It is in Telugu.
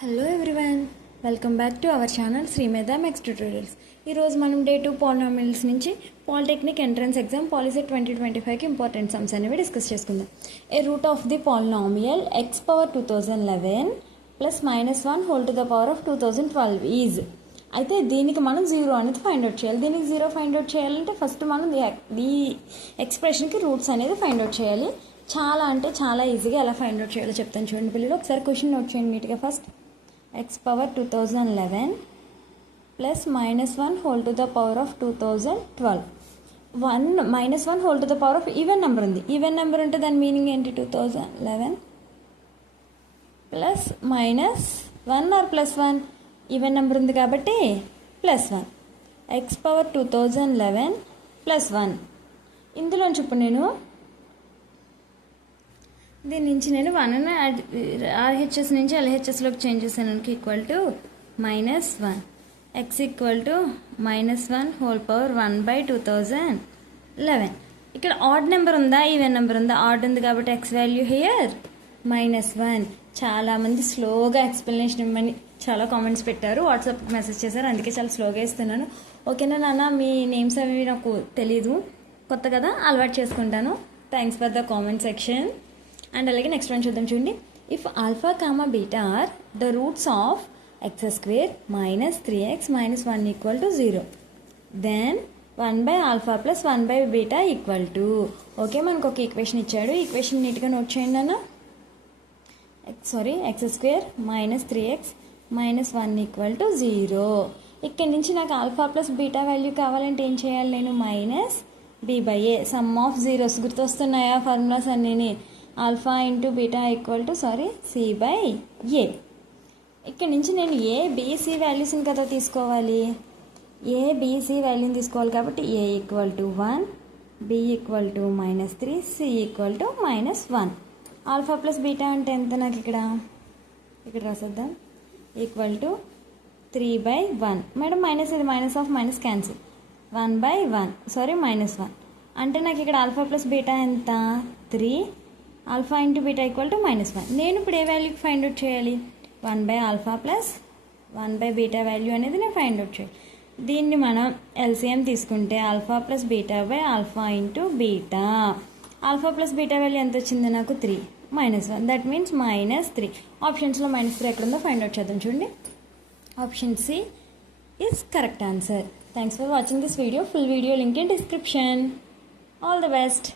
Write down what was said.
Hello everyone, welcome back to our channel Srimedha maths tutorials. ఈరోజు మనం డే 2 పాలినామియల్స్ నుంచి పాలిటెక్నిక్ ఎంట్రన్స్ ఎగ్జామ్ పాలిసీ 2025కి ఇంపార్టెంట్ సమ్స్ అనేవి డిస్కస్ చేసుకుందాం. A root of the polynomial x power 2011 plus -1 whole to the power of 2012 is. అయితే దీనికి మనం 0 అనేది ఫైండ్ అవుట్ చేయాలి. దీనికి 0 ఫైండ్ అవుట్ చేయాలంటే ఫస్ట్ మనం ఈ ఎక్స్ప్రెషన్కి రూట్స్ అనేది ఫైండ్ అవుట్ చేయాలి. చాలా ఈజీగా ఎలా ఫైండ్ అవుట్ చేయాలో చెప్తాను చూడండి పిల్లలు. ఒకసారి క్వశ్చన్ నోట్ చేయండి నీట్గా. First x power 2011 plus -1 whole to the power of 2012. 1 whole to the power of even number ఉంది. ఈవెన్ నెంబర్ అంటే దాని మీనింగ్ ఏంటి? 2011 ప్లస్ -1 ఆర్ +1. ఈవెన్ నెంబర్ ఉంది కాబట్టి +1. x power 2011 +1. ఇందులోంచి ఇప్పుడు నేను దీని నుంచి నేను 1 RHS నుంచి LHSలోకి చేంజ్ చేశాను. Equal to -1 x equal to -1 whole power 1/2011. ఇక్కడ ఆడ్ నెంబర్ ఉందా ఈవెన్ నెంబర్ ఉందా? ఆడ్ ఉంది కాబట్టి x వాల్యూ హియర్ -1. చాలామంది స్లోగా ఎక్స్ప్లెనేషన్ ఇవ్వమని చాలా కామెంట్స్ పెట్టారు, వాట్సాప్ మెసేజ్ చేశారు, అందుకే చాలా స్లోగా ఇస్తున్నాను. ఓకేనా నాన్న? మీ నేమ్స్ అవి నాకు తెలీదు, కొత్త కదా, అలవాటు చేసుకుంటాను. Thanks for the comment section. And అలాగే నెక్స్ట్ వన్ చూద్దాం చూడండి. If alpha comma beta are the roots of x² -3x -1 equal to 0, then 1/α plus 1/β equal to. Okay, మనకు ఒక ఈక్వేషన్ ఇచ్చాడు. ఈక్వేషన్ నీట్గా నోట్ చేయండి అన్న. x² -3x -1 equal to 0. ఇక్కడ నుంచి నాకు ఆల్ఫా ప్లస్ బీటా వాల్యూ కావాలంటే ఏం చేయాలి? నేను -b/a సమ్ ఆఫ్ జీరోస్. గుర్తొస్తున్నాయా ఫార్ములాస్ అన్నీ? Alpha into beta equal to c/a. ఇక్కడ నుంచి నేను ABC వాల్యూస్ని కదా తీసుకోవాలి. ABC వాల్యూని తీసుకోవాలి కాబట్టి a equal to 1, b equal to -3, c equal to -1. Alpha plus beta అంటే ఎంత నాకు ఇక్కడ రాసేద్దాం. Equal to 3/1. మేడం మైనస్, ఇది మైనస్ ఆఫ్ మైనస్ క్యాన్సిల్. 1/1 -1 అంటే నాకు ఇక్కడ ఆల్ఫా ప్లస్ బీటా ఎంత? 3. Alpha into beta equal to -1. నేను ఇప్పుడు ఏ వాల్యూకి ఫైండ్ అవుట్ చేయాలి? 1/α ప్లస్ 1/β వాల్యూ అనేది నేను ఫైండ్ అవుట్ చేయాలి. దీన్ని మనం LCM తీసుకుంటే alpha plus beta by alpha into beta. Alpha plus beta value ఎంత వచ్చింది నాకు? 3 -1. That means -3. ఆప్షన్స్లో -3 ఎక్కడుందో ఫైండ్ అవుట్ చేద్దాం చూడండి. Option C is correct answer. Thanks for watching this video. Full video link in description. All the best.